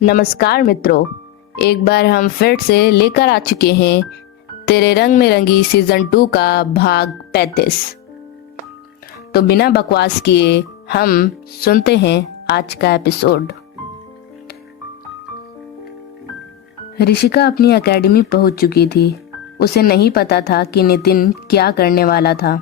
नमस्कार मित्रों, एक बार हम फिर से लेकर आ चुके हैं तेरे रंग में रंगी सीजन 2 का भाग 35। तो बिना बकवास किए हम सुनते हैं आज का एपिसोड। ऋषिका अपनी एकेडमी पहुंच चुकी थी। उसे नहीं पता था कि नितिन क्या करने वाला था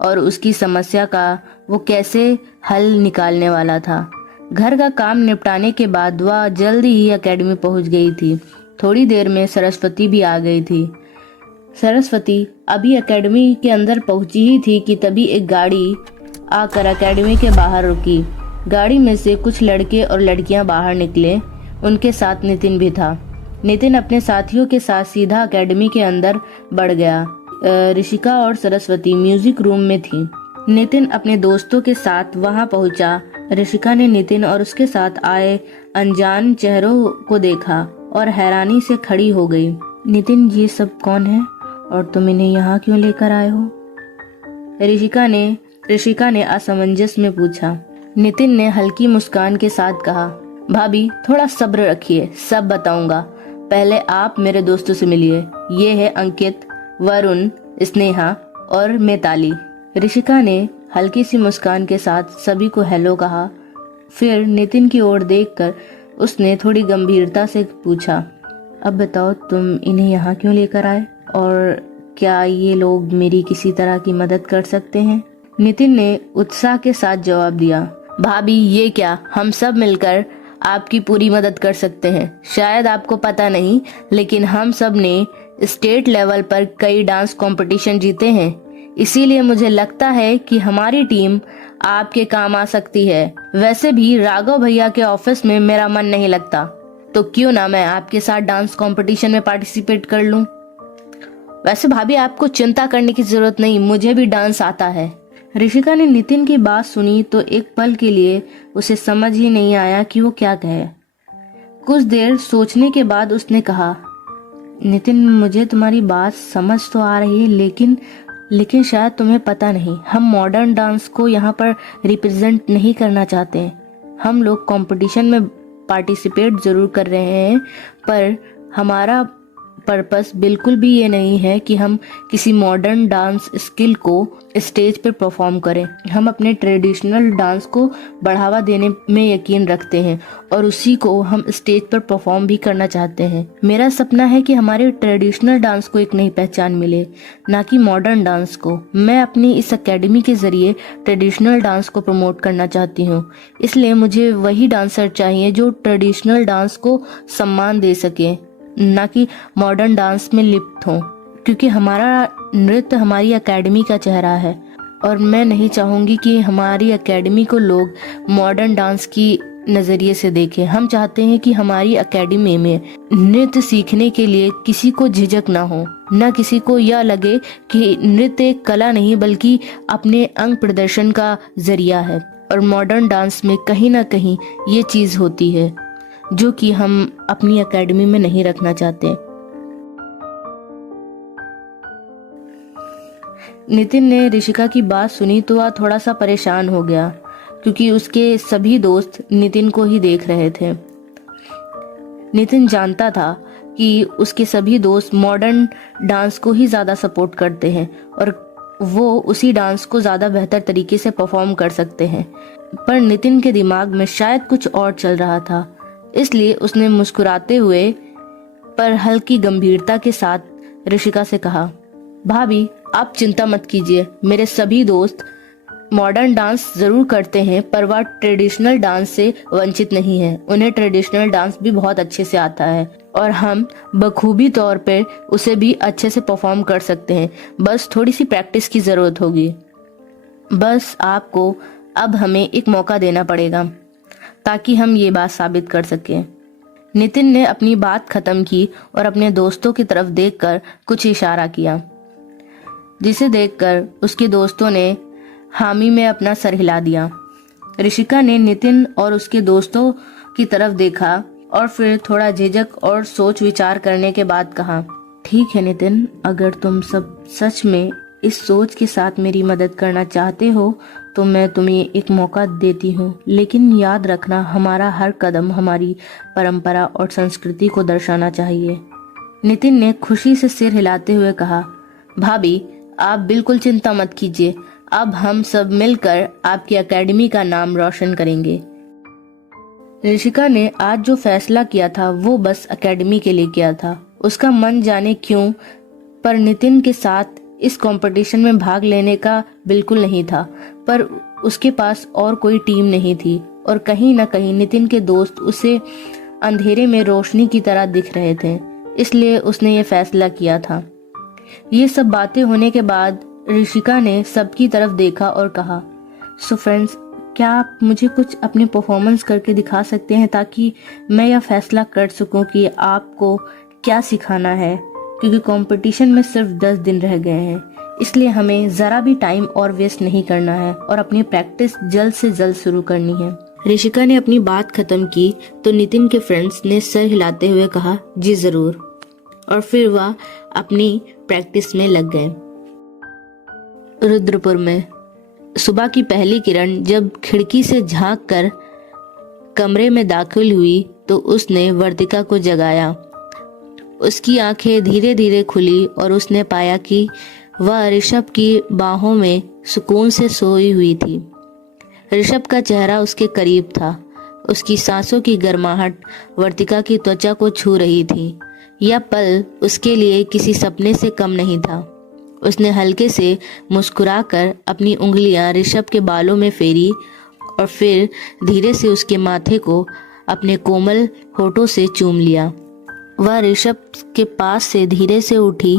और उसकी समस्या का वो कैसे हल निकालने वाला था। घर का काम निपटाने के बाद वह जल्दी ही एकेडमी पहुंच गई थी। थोड़ी देर में सरस्वती भी आ गई थी। सरस्वती अभी एकेडमी के अंदर पहुंची ही थी कि तभी एक गाड़ी आकर एकेडमी के बाहर रुकी। गाड़ी में से कुछ लड़के और लड़कियां बाहर निकले। उनके साथ नितिन भी था। नितिन अपने साथियों के साथ सीधा एकेडमी के अंदर बढ़ गया। ऋषिका और सरस्वती म्यूजिक रूम में थी। नितिन अपने दोस्तों के साथ वहां पहुंचा। ऋषिका ने नितिन और उसके साथ आए अनजान चेहरों को देखा और हैरानी से खड़ी हो गई। नितिन, ये सब कौन है और तुम इन्हें यहाँ क्यों लेकर आए हो? ऋषिका ने असमंजस में पूछा। नितिन ने हल्की मुस्कान के साथ कहा, भाभी थोड़ा सब्र रखिए, सब बताऊंगा। पहले आप मेरे दोस्तों से मिलिए। ये है अंकित, वरुण, स्नेहा और मिताली। ऋषिका ने हल्की सी मुस्कान के साथ सभी को हेलो कहा। फिर नितिन की ओर देखकर उसने थोड़ी गंभीरता से पूछा, अब बताओ तुम इन्हें यहाँ क्यों लेकर आए और क्या ये लोग मेरी किसी तरह की मदद कर सकते हैं? नितिन ने उत्साह के साथ जवाब दिया, भाभी ये क्या, हम सब मिलकर आपकी पूरी मदद कर सकते हैं। शायद आपको पता नहीं, लेकिन हम सब ने स्टेट लेवल पर कई डांस कंपटीशन जीते हैं। इसीलिए मुझे लगता है कि हमारी टीम आपके काम आ सकती है। वैसे भी राघव भैया के ऑफिस में मेरा मन नहीं लगता, तो क्यों ना मैं आपके साथ डांस कंपटीशन में पार्टिसिपेट कर लूं। वैसे भाभी आपको चिंता करने की जरूरत नहीं, मुझे भी डांस आता है। ऋषिका ने नितिन की बात सुनी तो एक पल के लिए उसे समझ ही नहीं आया कि वो क्या कहे। कुछ देर सोचने के बाद उसने कहा, नितिन मुझे तुम्हारी बात समझ तो आ रही है, लेकिन शायद तुम्हें पता नहीं, हम मॉडर्न डांस को यहाँ पर रिप्रेजेंट नहीं करना चाहते। हम लोग कंपटीशन में पार्टिसिपेट जरूर कर रहे हैं, पर हमारा पर्पस बिल्कुल भी ये नहीं है कि हम किसी मॉडर्न डांस स्किल को स्टेज पर परफॉर्म करें। हम अपने ट्रेडिशनल डांस को बढ़ावा देने में यकीन रखते हैं और उसी को हम स्टेज पर परफॉर्म भी करना चाहते हैं। मेरा सपना है कि हमारे ट्रेडिशनल डांस को एक नई पहचान मिले, ना कि मॉडर्न डांस को। मैं अपनी इस एकेडमी के जरिए ट्रेडिशनल डांस को प्रमोट करना चाहती हूँ। इसलिए मुझे वही डांसर चाहिए जो ट्रेडिशनल डांस को सम्मान दे सके, ना कि मॉडर्न डांस में लिप्त हो, क्योंकि हमारा नृत्य हमारी एकेडमी का चेहरा है और मैं नहीं चाहूंगी कि हमारी एकेडमी को लोग मॉडर्न डांस की नजरिए से देखें। हम चाहते हैं कि हमारी एकेडमी में नृत्य सीखने के लिए किसी को झिझक ना हो, ना किसी को यह लगे कि नृत्य एक कला नहीं बल्कि अपने अंग प्रदर्शन का जरिया है। और मॉडर्न डांस में कहीं ना कहीं ये चीज होती है जो कि हम अपनी एकेडमी में नहीं रखना चाहते। नितिन ने ऋषिका की बात सुनी तो वह थोड़ा सा परेशान हो गया, क्योंकि उसके सभी दोस्त नितिन को ही देख रहे थे। नितिन जानता था कि उसके सभी दोस्त मॉडर्न डांस को ही ज्यादा सपोर्ट करते हैं और वो उसी डांस को ज्यादा बेहतर तरीके से परफॉर्म कर सकते हैं, पर नितिन के दिमाग में शायद कुछ और चल रहा था। इसलिए उसने मुस्कुराते हुए पर हल्की गंभीरता के साथ ऋषिका से कहा, भाभी आप चिंता मत कीजिए, मेरे सभी दोस्त मॉडर्न डांस जरूर करते हैं, पर वह ट्रेडिशनल डांस से वंचित नहीं है। उन्हें ट्रेडिशनल डांस भी बहुत अच्छे से आता है और हम बखूबी तौर पर उसे भी अच्छे से परफॉर्म कर सकते हैं। बस थोड़ी सी प्रैक्टिस की जरूरत होगी। बस आपको अब हमें एक मौका देना पड़ेगा ताकि हम ये बात साबित कर सकें। नितिन ने अपनी बात खत्म की और अपने दोस्तों की तरफ देखकर कुछ इशारा किया, जिसे देखकर उसके दोस्तों ने हामी में अपना सर हिला दिया। ऋषिका ने नितिन और उसके दोस्तों की तरफ देखा और फिर थोड़ा झिझक और सोच विचार करने के बाद कहा, ठीक है नितिन, अगर तुम सब सच में इस सोच के साथ मेरी मदद करना चाहते हो तो मैं तुम्हें एक मौका देती हूँ, लेकिन याद रखना हमारा हर कदम हमारी परंपरा और संस्कृति को दर्शाना चाहिए। नितिन ने खुशी से सिर हिलाते हुए कहा, भाभी आप बिल्कुल चिंता मत कीजिए, अब हम सब मिलकर आपकी एकेडमी का नाम रोशन करेंगे। ऋषिका ने आज जो फैसला किया था वो बस एकेडमी के लिए किया था। उसका मन जाने क्यों पर नितिन के साथ इस कंपटीशन में भाग लेने का बिल्कुल नहीं था, पर उसके पास और कोई टीम नहीं थी और कहीं न कहीं नितिन के दोस्त उसे अंधेरे में रोशनी की तरह दिख रहे थे, इसलिए उसने ये फैसला किया था। ये सब बातें होने के बाद ऋषिका ने सबकी तरफ देखा और कहा, सो फ्रेंड्स, क्या आप मुझे कुछ अपनी परफॉर्मेंस करके दिखा सकते हैं ताकि मैं यह फैसला कर सकूं कि आपको क्या सिखाना है, क्योंकि कंपटीशन में सिर्फ 10 दिन रह गए हैं, इसलिए हमें जरा भी टाइम और वेस्ट नहीं करना है और अपनी प्रैक्टिस जल्द से जल्द शुरू करनी है। ऋषिका ने अपनी बात खत्म की तो नितिन के फ्रेंड्स ने सर हिलाते हुए कहा, जी जरूर, और फिर वह अपनी प्रैक्टिस में लग गए। रुद्रपुर में सुबह की पहली किरण जब खिड़की से झांक कर कमरे में दाखिल हुई तो उसने वर्तिका को जगाया। उसकी आंखें धीरे धीरे खुली और उसने पाया कि वह ऋषभ की बाहों में सुकून से सोई हुई थी। ऋषभ का चेहरा उसके करीब था, उसकी सांसों की गर्माहट वर्तिका की त्वचा को छू रही थी। यह पल उसके लिए किसी सपने से कम नहीं था। उसने हल्के से मुस्कुराकर अपनी उंगलियां ऋषभ के बालों में फेरी और फिर धीरे से उसके माथे को अपने कोमल होठों से चूम लिया। वह ऋषभ के पास से धीरे से उठी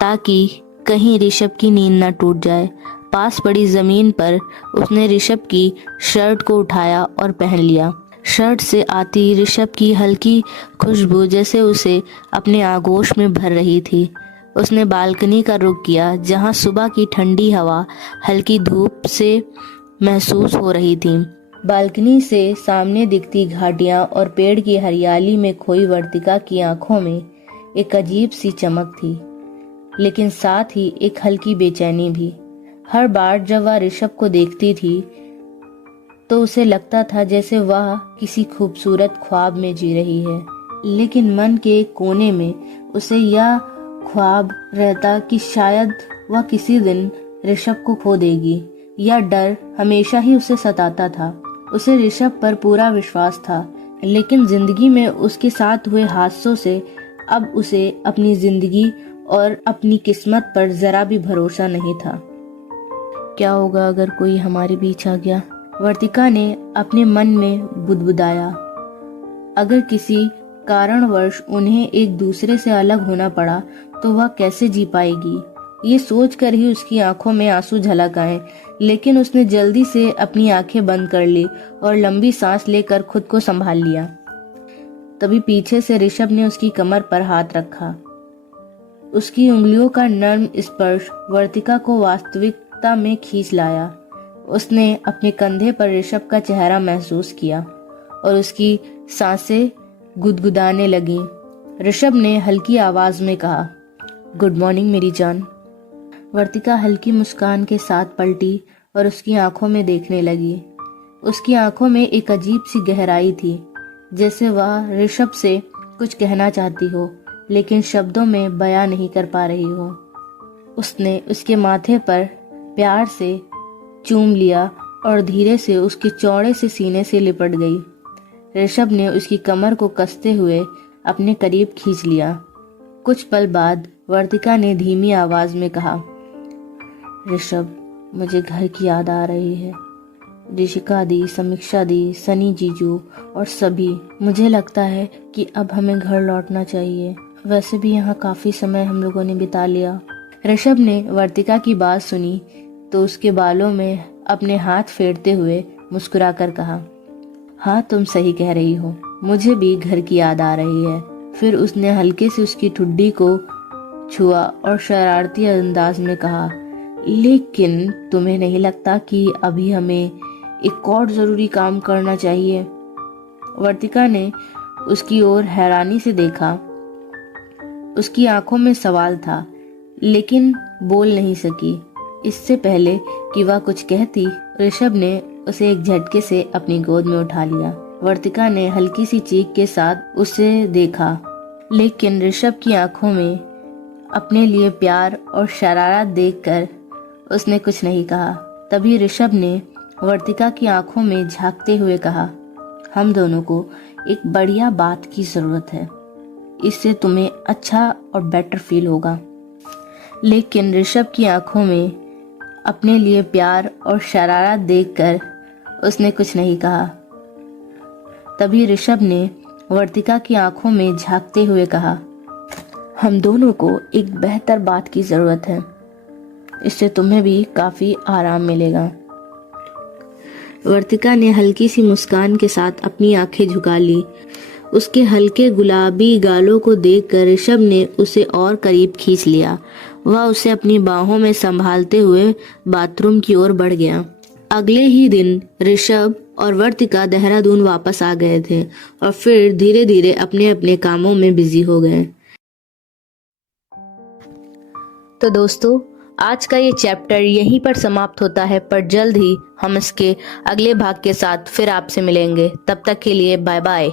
ताकि कहीं ऋषभ की नींद न टूट जाए। पास पड़ी जमीन पर उसने ऋषभ की शर्ट को उठाया और पहन लिया। शर्ट से आती ऋषभ की हल्की खुशबू जैसे उसे अपने आगोश में भर रही थी। उसने बालकनी का रुख किया जहां सुबह की ठंडी हवा हल्की धूप से महसूस हो रही थी। बालकनी से सामने दिखती घाटियां और पेड़ की हरियाली में खोई वर्तिका की आंखों में एक अजीब सी चमक थी, लेकिन साथ ही एक हल्की बेचैनी भी। हर बार जब वह ऋषभ को देखती थी तो उसे लगता था जैसे वह किसी खूबसूरत ख्वाब में जी रही है, लेकिन मन के एक कोने में उसे यह ख्वाब रहता कि शायद वह किसी दिन ऋषभ को खो देगी। यह डर हमेशा ही उसे सताता था। उसे ऋषभ पर पूरा विश्वास था, लेकिन जिंदगी में उसके साथ हुए हादसों से अब उसे अपनी जिंदगी और अपनी किस्मत पर जरा भी भरोसा नहीं था। क्या होगा अगर कोई हमारे बीच आ गया? वर्तिका ने अपने मन में बुदबुदाया। अगर किसी कारणवश उन्हें एक दूसरे से अलग होना पड़ा तो वह कैसे जी पाएगी? ये सोचकर ही उसकी आंखों में आंसू झलक आए, लेकिन उसने जल्दी से अपनी आंखें बंद कर ली और लंबी सांस लेकर खुद को संभाल लिया। तभी पीछे से ऋषभ ने उसकी कमर पर हाथ रखा। उसकी उंगलियों का नर्म स्पर्श वर्तिका को वास्तविकता में खींच लाया। उसने अपने कंधे पर ऋषभ का चेहरा महसूस किया और उसकी सांसें गुदगुदाने लगी। ऋषभ ने हल्की आवाज में कहा, गुड मॉर्निंग मेरी जान। वर्तिका हल्की मुस्कान के साथ पलटी और उसकी आंखों में देखने लगी। उसकी आंखों में एक अजीब सी गहराई थी, जैसे वह ऋषभ से कुछ कहना चाहती हो लेकिन शब्दों में बयां नहीं कर पा रही हो। उसने उसके माथे पर प्यार से चूम लिया और धीरे से उसके चौड़े से सीने से लिपट गई। ऋषभ ने उसकी कमर को कसते हुए अपने करीब खींच लिया। कुछ पल बाद वर्तिका ने धीमी आवाज में कहा, ऋषभ, मुझे घर की याद आ रही है। ऋषिका दी, समीक्षा दी, सनी जीजू और सभी। मुझे लगता है कि अब हमें घर लौटना चाहिए। वैसे भी यहाँ काफी समय हम लोगों ने बिता लिया। ऋषभ ने वर्तिका की बात सुनी तो उसके बालों में अपने हाथ फेरते हुए मुस्कुराकर कहा, हाँ तुम सही कह रही हो, मुझे भी घर की याद आ रही है। फिर उसने हल्के से उसकी ठुड्डी को छुआ और शरारती अंदाज में कहा, लेकिन तुम्हें नहीं लगता कि अभी हमें एक और जरूरी काम करना चाहिए? वर्तिका ने उसकी ओर हैरानी से देखा। उसकी आंखों में सवाल था, लेकिन बोल नहीं सकी। इससे पहले कि वह कुछ कहती, ऋषभ ने उसे एक झटके से अपनी गोद में उठा लिया। वर्तिका ने हल्की सी चीख के साथ उसे देखा, लेकिन ऋषभ की आंखों में अपने लिए प्यार और शरारत देखकर उसने कुछ नहीं कहा। तभी ऋषभ ने वर्तिका की आंखों में झांकते हुए कहा, हम दोनों को एक बढ़िया बात की जरूरत है, इससे तुम्हें अच्छा और बेटर फील होगा। लेकिन ऋषभ की आंखों में अपने लिए प्यार और शरारत देखकर उसने कुछ नहीं कहा। तभी ऋषभ ने वर्तिका की आंखों में झांकते हुए कहा, हम दोनों को एक बेहतर बात की जरूरत है, इससे तुम्हें भी काफी आराम मिलेगा। वर्तिका ने हल्की सी मुस्कान के साथ अपनी आंखें झुका ली। उसके हल्के गुलाबी गालों को देखकर ऋषभ ने उसे और करीब खींच लिया। वह उसे अपनी बाहों में संभालते हुए बाथरूम की ओर बढ़ गया। अगले ही दिन ऋषभ और वर्तिका देहरादून वापस आ गए थे और फिर धीरे धीरे अपने अपने कामों में बिजी हो गए। तो दोस्तों, आज का ये चैप्टर यहीं पर समाप्त होता है, पर जल्द ही हम इसके अगले भाग के साथ फिर आपसे मिलेंगे। तब तक के लिए बाय बाय।